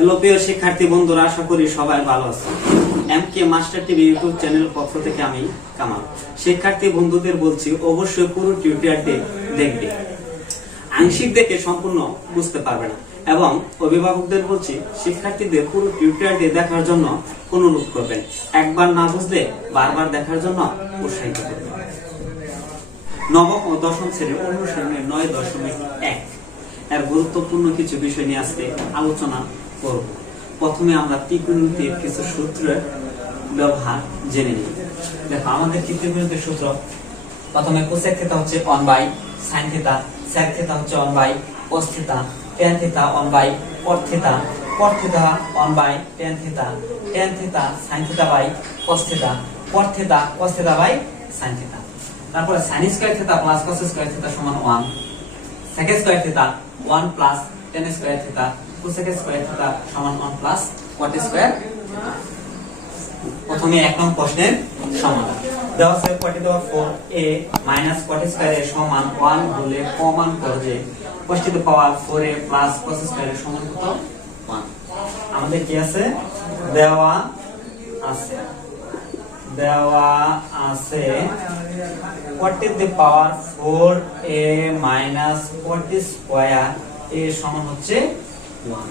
Hello প্রিয় শিক্ষার্থী বন্ধুরা, আশা করি সবাই ভালো আছেন। এমকে মাস্টার টিভি ইউটিউব চ্যানেল পক্ষ থেকে আমি কামাল শিক্ষার্থী বন্ধুদের বলছি, অবশ্যই পুরো টিউটোরিয়ালটি দেখবে। আংশিক দেখে সম্পূর্ণ বুঝতে পারবে না। এবং অভিভাবকদের বলছি, শিক্ষার্থীদের পুরো টিউটোরিয়ালটি দেখার জন্য অনুরোধ করবেন। একবার না বুঝলে বারবার দেখার জন্য উৎসাহিত করবেন। নবম ও দশম শ্রেণীর অনুশীলনের 9.1 এর গুরুত্বপূর্ণ কিছু বিষয় নিয়ে আজকে আলোচনা করব। প্রথমে আমরা ত্রিকোণমিতির কিছু সূত্রের ব্যবহার জেনে নিই। দেখো, আমাদের ত্রিকোণমিতির সূত্র প্রথমে কোসেক থিটা হচ্ছে 1 sin থিটা, sec থিটা হচ্ছে 1 cos theta, tan theta 1 cot theta, cot theta 1 tan theta, tan theta sin theta cos theta, cot theta cos theta sin theta. তারপরে sin square theta plus cos square theta সমান 1, sec square theta 1 plus tan square theta, cosec square theta সমান 1 plus cot square theta. প্রথমে এক নম্বর প্রশ্নের সমাধান দেওয়া আছে, cot to the power 4a minus cot square এর সমান 1 হলে প্রমাণ করো যে cos to the power 4a plus cos square এর সমান কত? 1। আমাদের কি আছে? দেওয়া আছে cot to the power 4a minus cot square এর সমান হচ্ছে 1।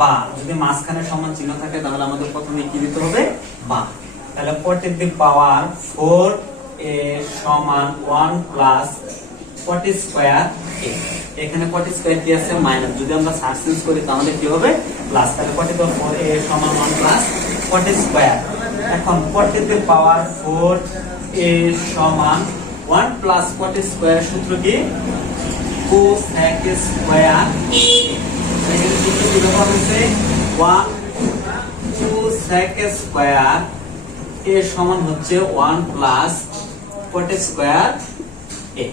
বা যদি মাঝখানে সমান চিহ্ন থাকে তাহলে আমাদের প্রথমে কি দিতে হবে? বা। তাহলে cot to the power 4a সমান 1 প্লাস cot স্কয়ার a। এখানে cot স্কয়ার কি আছে? মাইনাস। যদি আমরা সাবস্টিটিউট করি তাহলে কি হবে? প্লাস। তাহলে cot to the power 4a সমান 1 প্লাস cot স্কয়ার। এখন cot to the power 4a সমান 1 প্লাস cot স্কয়ার সূত্র কি? cosec square a। এখানে সূত্র কি ব্যবহার হচ্ছে? 1 cosec স্কয়ার a সমান হচ্ছে 1 প্লাস cot স্কয়ার a।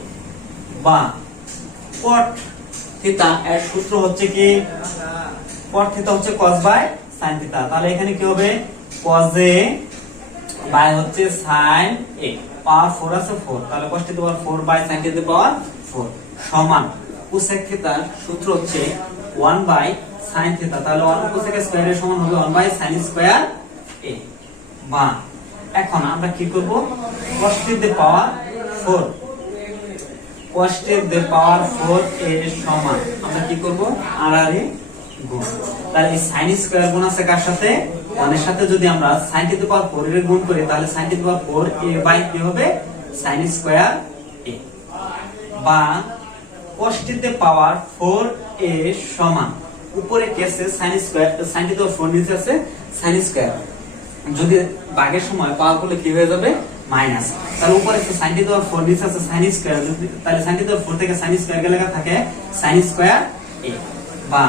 বা cot থিটা এর সূত্র হচ্ছে কি? cot থিটা হচ্ছে cos বাই sin থিটা। তাহলে এখানে কি হবে? cos a বাই হচ্ছে sin a, পাওয়ার 4 আছে 4, তাহলে cos to the power 4 by sin to the power 4 সমান cosec থিটার সূত্র হচ্ছে 1 বাই sin থিটা। তাহলে 1 cosec স্কয়ার এর সমান হবে 1 বাই sin স্কয়ার a। বা এখন আমরা কি করব? cos টু দি পাওয়ার 4 এর সমান আমরা কি করব? আর এ গুণ। তাহলে এই sin স্কয়ার গুণ আছে কার সাথে? 1 এর সাথে। যদি আমরা sin টু দি পাওয়ার 4 এর গুণ করি তাহলে sin to the power 4a by কি হবে? sin square a। বা cos to the power 4a সমান উপরে কি আছে? sin square, sin to the power 4 নিচে আছে sin স্কয়ার। যদি ভাগের সময় পাওয়ার করলে কি হয়ে যাবে? মাইনাস। তাহলে উপরে আছে sin টু দি পাওয়ার 4 নিচে আছে sin স্কয়ার। যদি তাহলে sin টু দি পাওয়ার 4 থেকে sin স্কয়ার গেলে থাকে sin স্কয়ার a। বা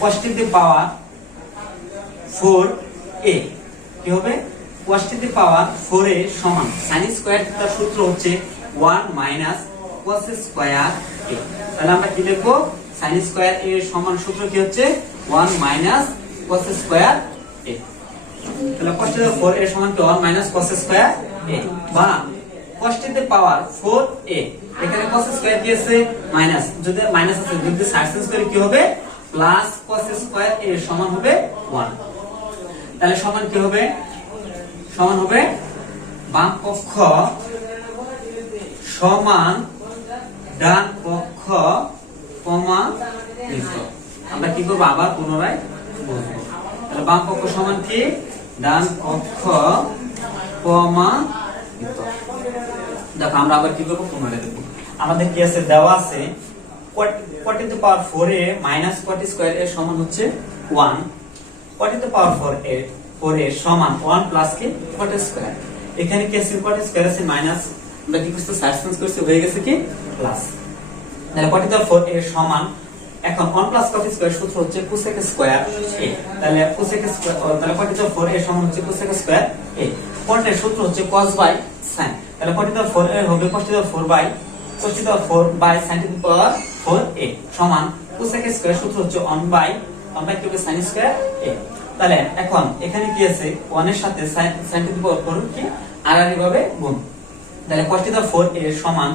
cos to the power 4a কি হবে? cos to the power 4a সমান sin স্কয়ার থিটার সূত্র হচ্ছে 1 মাইনাস cos স্কয়ার a। তাহলে আমরা কি লিখব? sin স্কয়ার a এর সমান সূত্র কি হচ্ছে? 1 মাইনাস cos স্কয়ার a। তাহলে cos টু দি পাওয়ার 4 এর সমান কি? 1 মাইনাস cos স্কয়ার a। বা cos to the power 4a, এখানে cos স্কয়ার কি আছে? মাইনাস। যদি মাইনাস আছে, যদি সাবস্টিটিউট করি কি হবে? প্লাস cos স্কয়ার a এর সমান হবে 1। তাহলে সমান কি হবে? সমান হবে বাম পক্ষ সমান ডান পক্ষ প্রমাণিত। আমরা কি করব? আবার পুনরায় বলবো। তাহলে বাম পক্ষ সমান কি? ডান পক্ষ প্রমাণিত। দেখো, আমরা আবার কি করব? পুনরায় দেখব। আমাদের কি আছে? দেওয়া আছে cot to the power 4a minus cot square এর সমান হচ্ছে 1। cot to the power 4a সমান 1 প্লাস কি? cot square. এখানে কি আছে? cot স্কয়ার আছে মাইনাস, আমরা কি করতে সাবস্টিটিউট করতে হয়ে গেছে কি? প্লাস। তাহলে cot টু দি পাওয়ার 4 এর সমান এখন 1 প্লাস cot স্কয়ার সূত্র হচ্ছে cosec স্কয়ার a। তাহলে cosec স্কয়ার, তাহলে cot টু দি পাওয়ার 4 এর সমান হচ্ছে cosec স্কয়ার a। cot এর সূত্র হচ্ছে cos বাই sin। তাহলে cot টু দি পাওয়ার 4 এর হবে cos to the power 4 by cos to the power 4 by sin to the power 4a সমান cosec স্কয়ার সূত্র হচ্ছে 1 বাই কি হবে? sin square a। তাহলে এখন এখানে কি আছে? 1 এর সাথে sin টু দি পাওয়ার 4 কি আর এভাবে গুণ। তাহলে cos to the power 4a সমান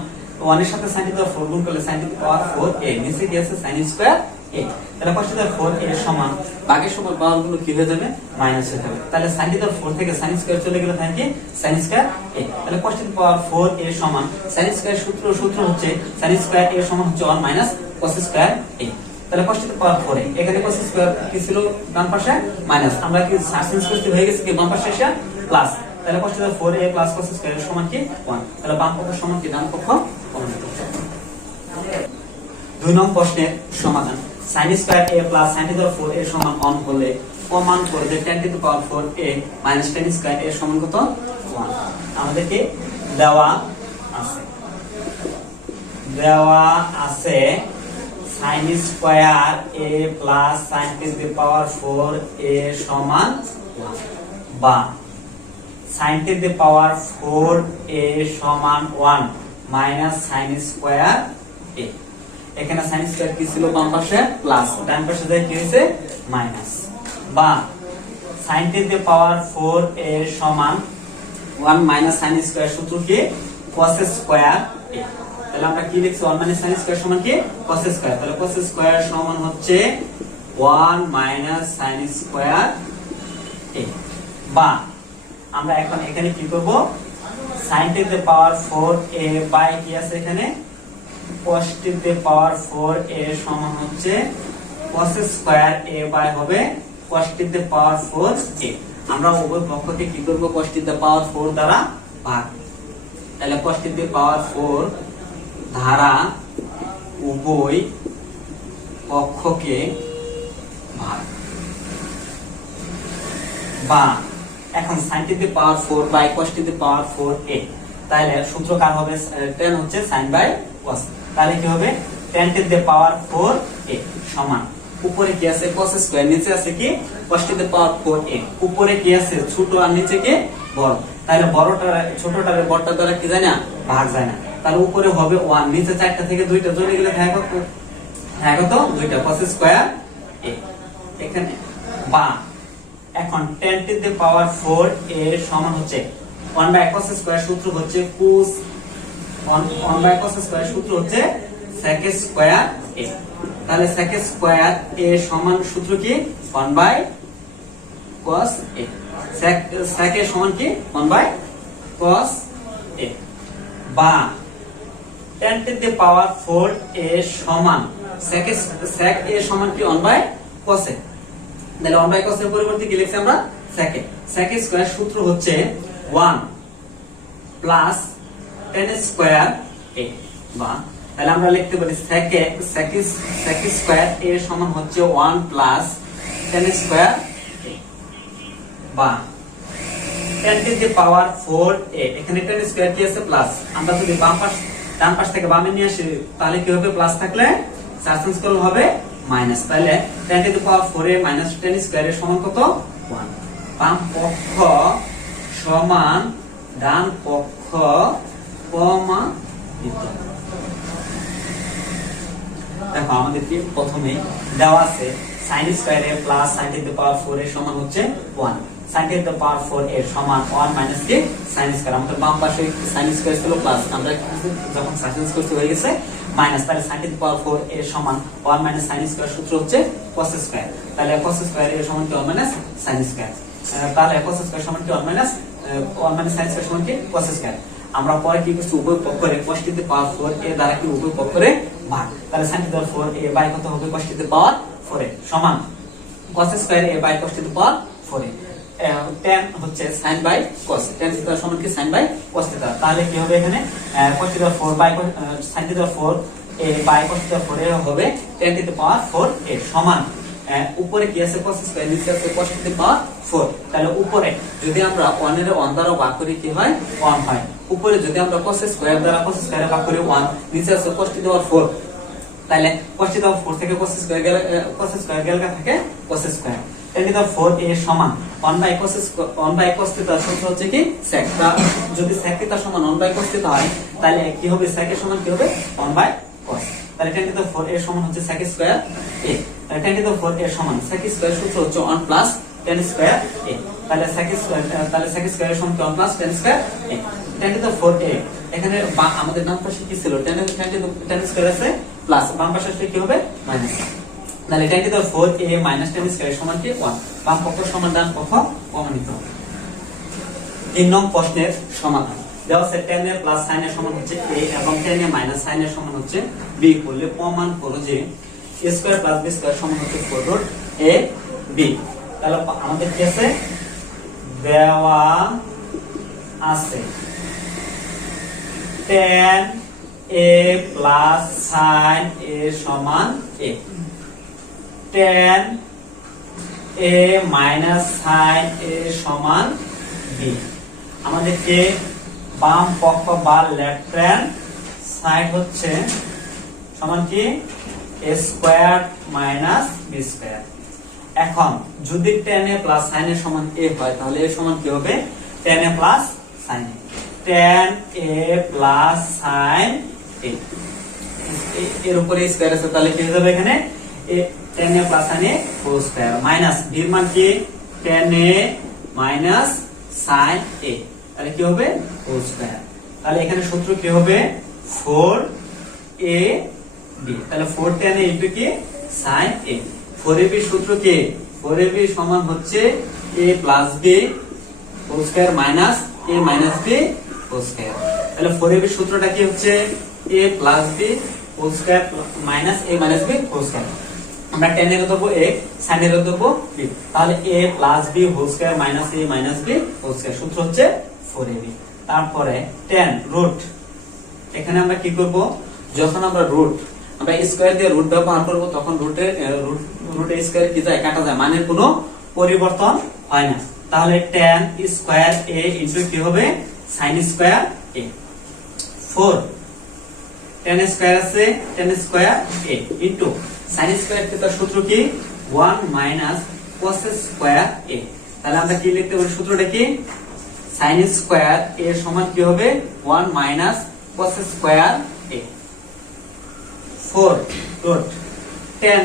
1 এর সাথে sin টু দি পাওয়ার 4 গুণ করলে sin to the power 4a, নিচে কি আছে? sin স্কয়ার এ। তাহলে cos থিটার 4a সমান বাকি সকল পাওয়ার গুলো কি হয়ে যাবে মাইনাস হয়ে যাবে। তাহলে sin থিটার 4 থেকে sin স্কয়ার চলে গেলে থাকে sin স্কয়ার a। তাহলে cos থিটার পাওয়ার 4a সমান sin স্কয়ার সূত্র হচ্ছে sin স্কয়ার a সমান হচ্ছে 1 মাইনাস cos স্কয়ার a। তাহলে cos থিটার পাওয়ার 4a, এখানে cos স্কয়ার কি ছিল ডান পাশে মাইনাস, আমরা কি sin স্কয়ার হয়ে গেছে কি বাম পাশে এসে প্লাস। তাহলে cos থিটার 4a প্লাস cos স্কয়ার সমান কি 1। তাহলে বাম পক্ষ সমান কি ডান পক্ষ কমন করতে। 2 নং প্রশ্নের সমাধান। sin square a plus sin থিটার 4a সমান 1 হলে প্রমাণ করে যে tan to the power 4a minus tan square a সমান কত 1। আমাদেরকে দেওয়া আছে sin square a plus sin to the power 4a সমান 1 বা sin to the power 4a সমান 1 মাইনাস sin স্কয়ার a। এখানে sin স্কয়ার কি ছিল বাম পাশে প্লাস, ডান পাশে যায় কি হয়েছে মাইনাস, বা sin to the power 4a সমান 1 মাইনাস sin স্কয়ার সূত্র কি cos স্কয়ার a। তাহলে আমরা কি লিখছি 1 মাইনাস sin স্কয়ার সমান কি cos স্কয়ার। তাহলে cos স্কয়ার সমান হচ্ছে 1 মাইনাস sin স্কয়ার a, বা আমরা এখন এখানে কি করব sin to the power 4a by কি আছে এখানে cos to the power 4a সমান হচ্ছে cos স্কয়ার a বাই হবে cos to the power 4a। আমরা উভয় পক্ষকে কি করব cos টু দি পাওয়ার 4 দ্বারা ভাগ। তাহলে cos টু দি পাওয়ার 4 দ্বারা উভয় পক্ষকে ভাগ, বা এখন sin to the power 4 by cos to the power 4a। তাহলে সূত্র কার হবে tan হচ্ছে sin বাই cos। তাহলে কি হবে tan to the power 4a সমান উপরে কি আছে cos স্কয়ার, নিচে আছে কি cos to the power 4a। উপরে কি আছে ছোট আর নিচে কি বড়। তাহলে বড়টার ছোটটার বড়টা দ্বারা কি যায় না ভাগ যায় না। তাহলে উপরে হবে 1, নিচে 4টা থেকে 2টা চলে গেলে থাকে কত কত 2টা cos স্কয়ার a। এখানে বা এখন tan to the power 4a সমান হচ্ছে 1 বাই cos স্কয়ার সূত্র হচ্ছে cos 1 বাই cos স্কয়ার সূত্র হচ্ছে sec স্কয়ার a। তাহলে sec স্কয়ার a সমান সূত্র কি 1 by cos a। sec a সমান কি 1 বাই cos a, বা tan to the power 4a সমান sec a সমান কি 1 বাই cos a। তাহলে 1 বাই cos এর পরিবর্তে কি লিখছি আমরা sec a। sec স্কয়ার সূত্র হচ্ছে 1 প্লাস tan স্কয়ার a, বা তাহলে আমরা লিখতে পারি sec স্কয়ার a সমান হচ্ছে 1 প্লাস tan স্কয়ার a, বা tan to the power 4a। এখানে tan স্কয়ার কি আছে প্লাস, আমরা যদি ডান পাশ থেকে বামে নিয়ে আসি তাহলে কি হবে প্লাস থাকলে চার চেঞ্জ করলে হবে মাইনাস। তাহলে tan to the power 4a minus tan square এর সমান কত 1। বাম পক্ষ সমান ডান পক্ষ প্রমাণিত। দেখো আমাদেরকে প্রথমে দেওয়া আছে sin square a plus sin to the power 4 এর সমান হচ্ছে 1। sin টু দি পাওয়ার 4 এর সমান 1 মাইনাস কি sin স্কয়ার। আমাদের বাম পাশে sin স্কয়ার ছিল প্লাস, আমরা যখন sin স্কয়ার হয়ে গেছে মাইনাস। তাহলে sin টু দি পাওয়ার 4 এর সমান 1 মাইনাস sin স্কয়ার সূত্র হচ্ছে cos স্কয়ার। তাহলে cos স্কয়ার এর সমান কি 1 মাইনাস sin স্কয়ার। তাহলে cos স্কয়ার সমান কি 1 মাইনাস sin স্কয়ার সমান কি cos স্কয়ার। আমরা পরে কি করছি উভয় পক্ষরে cos to the power 4a দ্বারা কি উভয় পক্ষরে ভাগ। তাহলে sin to the power 4a by কত হবে cos to the power 4a সমান cos square a by cos to the power 4a। tan হচ্ছে sin by cos, tan theta সমান কি sin বাই cos থিটা। তাহলে কি হবে এখানে cos to the power 4 by sin to the power 4a by cos to the power 4a হবে tan to the power 4a সমান উপরে কি আছে cos স্কয়ার, নিচে আছে cos টু দি পাওয়ার 4। তাহলে উপরে যদি আমরা 1 এর 1 দ্বারা ভাগ করি কি হয় 1 হয়। উপরে যদি আমরা cos স্কয়ার দ্বারা cos স্কয়ারে ভাগ করি 1, নিচে আছে cos টু দি পাওয়ার 4। তাহলে cos টু দি পাওয়ার 4 থেকে cos স্কয়ার গেলে থাকে cos square. tan to the power 4a সমান 1 বাই cos থিটা সূত্র হচ্ছে কি sec। যদি sec থিটা সমান 1 বাই cos থিটা হয় তাহলে কি হবে sec এর সমান কি হবে 1 বাই cos। তাহলে tan to the power 4a সমান হচ্ছে sec স্কয়ার a। তাহলে tan to the power 4a সমান sec স্কয়ার সূত্র হচ্ছে 1 প্লাস tan স্কয়ার a। তাহলে sec স্কয়ার এর সমান 1 plus tan square a। tan to the power 4a এখানে আমাদের ডান পাশে কি ছিল tan স্কয়ার আছে প্লাস, বাম পাশে কি হবে মাইনাস। তাহলে tan to the power 4a minus tan square সমান কি 1, বাম পক্ষ সমান ডান পক্ষ প্রমাণিত। 3 নং প্রশ্নের সমাধান দেওয়া আছে tan এর প্লাস sin এর সমান হচ্ছে a এবং tan এর মাইনাস sin এর সমান হচ্ছে b করলে প্রমাণ করো যে a square plus b square সমান হচ্ছে 4 রুট a b। তাহলে আমাদের কি আছে দেওয়া আছে tan a plus sin a সমান a, tan a minus sin a সমান b। আমাদেরকে বাম পক্ষ বা লেফট হ্যান্ড সাইড হচ্ছে সমান কি a square minus b square. এখন যদি tan a plus sin a সমান a হয় তাহলে a সমান কি হবে tan a plus sin a, tan a plus sin a এর উপরে স্কয়ার আছে তাহলে কি হয়ে যাবে এখানে tan a plus sin a whole square minus b এর মান কি tan a minus sin a, তাহলে কি হবে হোল স্কয়ার। তাহলে এখানে সূত্র কি হবে 4ab, তাহলে 4 tan a ইনটু কি sin a। 4ab সূত্র কি 4ab সমান হচ্ছে a plus b whole square minus a minus b whole square. তাহলে 4ab সূত্রটা কি হচ্ছে a plus b whole square minus a minus b whole square. আমরা tan এর ধরবো a, sin এর ধরবো b, তাহলে a plus b whole square minus a minus b whole square সূত্র হচ্ছে 4ab। তারপরে tan রুট, এখানে আমরা কি করব যখন আমরা রুট আমরা স্কয়ার দিয়ে রুট ব্যবহার করব তখন রুটের রুট স্কয়ার কি যায় কাটা যায়, মানের কোনো পরিবর্তন হয় না। তাহলে tan স্কয়ার a ইনটু কি হবে sin square a। 4 tan square আছে tan square a into sin square এর সূত্র কি 1 মাইনাস cos স্কয়ার a। তাহলে আমরা কি লিখতে পারি সূত্রটা কি sin স্কয়ার a সমান কি হবে 1 minus cos square a। 4 root tan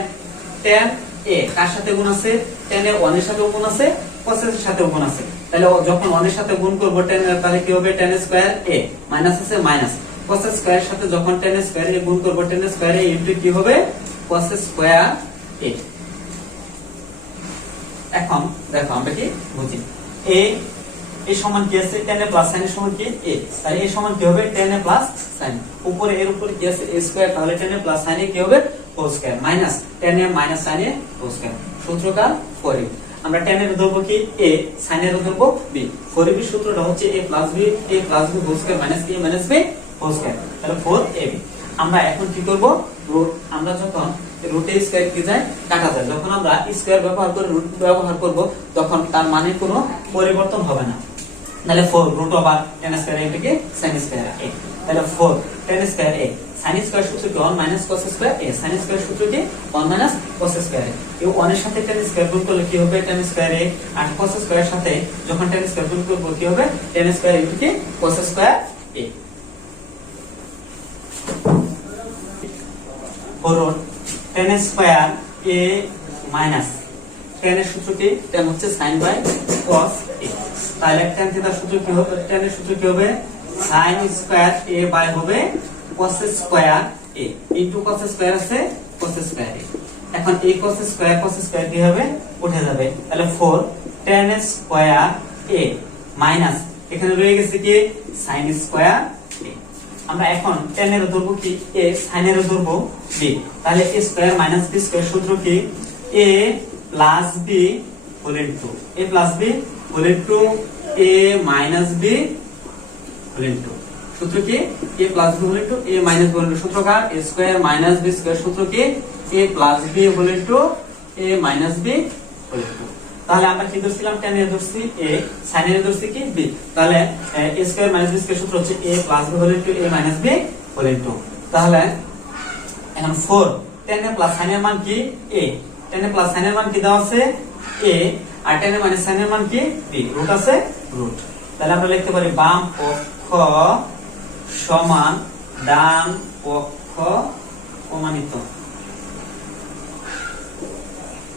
a কার সাথে গুণ আছে tan এর 1 এর সাথে গুণ আছে cos এর সাথে গুণ আছে, তাহলে যখন 1 এর সাথে গুণ করব tan এর তাহলে কি হবে tan স্কয়ার a মাইনাস আছে মাইনাস cos স্কয়ার এর সাথে যখন tan স্কয়ার এ গুণ করব tan স্কয়ার a ইনটু কি হবে cos স্কয়ার a। এখন দেখো আমরা কি বুঝি a সমান কি আছে tan a প্লাস sin এর সমান কি a, তাহলে a সমান কি হবে tan a প্লাস sin, উপরে এর উপরে কি আছে a স্কয়ার, তাহলে tan a plus sin a কি হবে whole square minus tan a minus sin a whole square. সূত্রটা 4ab, আমরা tan এর ধরব কি a, sin এর ধরব b। 4ab সূত্রটা হচ্ছে a plus b whole square minus a minus b whole square, তাহলে 4ab। আমরা এখন কি করব রুট, আমরা যখন রুট এ স্কয়ার কি যায় কাটা যায়, যখন আমরা স্কয়ার ব্যবহার করে রুট ব্যবহার করব তখন তার মানে কোনো পরিবর্তন হবে না। তাহলে 4 root over tan square a থেকে sin স্কয়ার a, তাহলে 4 tan square a sin square সূত্র কি 1 minus cos square a, sin square সূত্র কি 1 মাইনাস cos স্কয়ার a। এই 1 এর সাথে tan স্কয়ার গুণ করলে কি হবে tan স্কয়ার a, আর cos স্কয়ার সাথে যখন tan স্কয়ার গুণ করব কি হবে tan স্কয়ার a থেকে cos square a। 4 root tan square a minus tan এর সূত্র কি tan হচ্ছে sin বাই cos a, তাহলে tan থিটার সূত্র কি হবে tan এর সূত্র কি হবে sin স্কয়ার a বাই হবে cos square a into cos square আছে cos স্কয়ার a। এখন এই cos স্কয়ার কি হবে উঠে যাবে, তাহলে 4 tan স্কয়ার a মাইনাস এখানে রয়ে গেছে কি sin স্কয়ার a। আমরা এখন tan এর ধরব কি a, sin এর ধরব b, তাহলে a square minus b square সূত্র কি a plus b whole into a plus b whole into a minus b whole into সূত্র কি a plus b whole into a minus b whole into সূত্রকার a square minus b square সূত্র কি a plus b whole into a minus b whole into. তাহলে আমরা কি ধরছিলাম tan এর ধরছি a, sin এর ধরছি কি b, তাহলে a square minus b square সূত্র হচ্ছে a plus b whole into a minus b whole into. তাহলে এখন 4 tan এর প্লাস sin এর মান কি a, tan এর প্লাস sin এর মান কি দেওয়া আছে a, আর tan এর মাইনাস sin এর মান কি b, রুট আছে রুট। তাহলে আমরা লিখতে পারি বাম পক্ষ সমান ডান পক্ষ প্রমাণিত।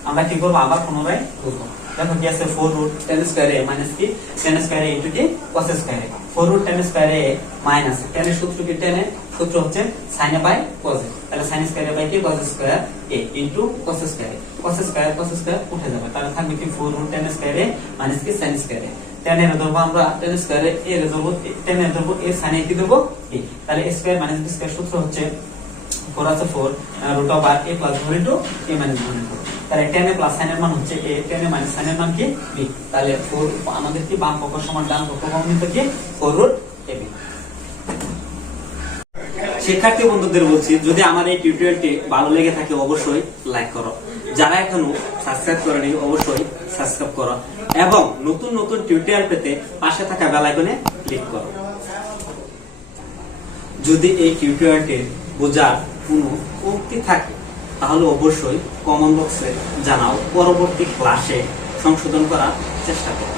আমরা কি করব আবার পুনরায় করব, দেখো কি আছে 4 root tan square a minus কি tan স্কয়ার a ইনটু কি cos square a। 4 root tan square a minus tan এর সূত্র কি tan এর সূত্র হচ্ছে sin a by cos a, তাহলে sin স্কয়ার বাই কি cos square a into cos square উঠে যাবে, তাহলে থাকবে কি 4 root tan square a minus কি sin স্কয়ার a। tan এর ধরবো আমরা tan স্কয়ার a এর ধরবো tan এর ধরবো a sin a কি দেবো a, তাহলে a square minus b square সূত্র হচ্ছে 4 আছে 4 root over a plus 4 into a minus 4, তাহলে tan এ প্লাস sin এর মান হচ্ছে a, tan A minus sin এর মান কি b, তাহলে 4 আমাদের কি বাম পক্ষ সমান ডান পক্ষ কমনিত কি 4 রুট ab। শিক্ষার্থী বন্ধুদের বলছি, যদি আমার এই টিউটোরিয়ালটি ভালো লেগে থাকে অবশ্যই লাইক করো, যারা এখনো সাবস্ক্রাইব করেনি অবশ্যই সাবস্ক্রাইব করো এবং নতুন নতুন টিউটোরিয়াল পেতে পাশে থাকা বেল আইকনে ক্লিক করো। যদি এই টিউটোরিয়ালটি বোঝার কোনো কমতি থাকে তাহলে অবশ্যই কমেন্ট বক্সে জানাও, পরবর্তী ক্লাসে সংশোধন করার চেষ্টা করো।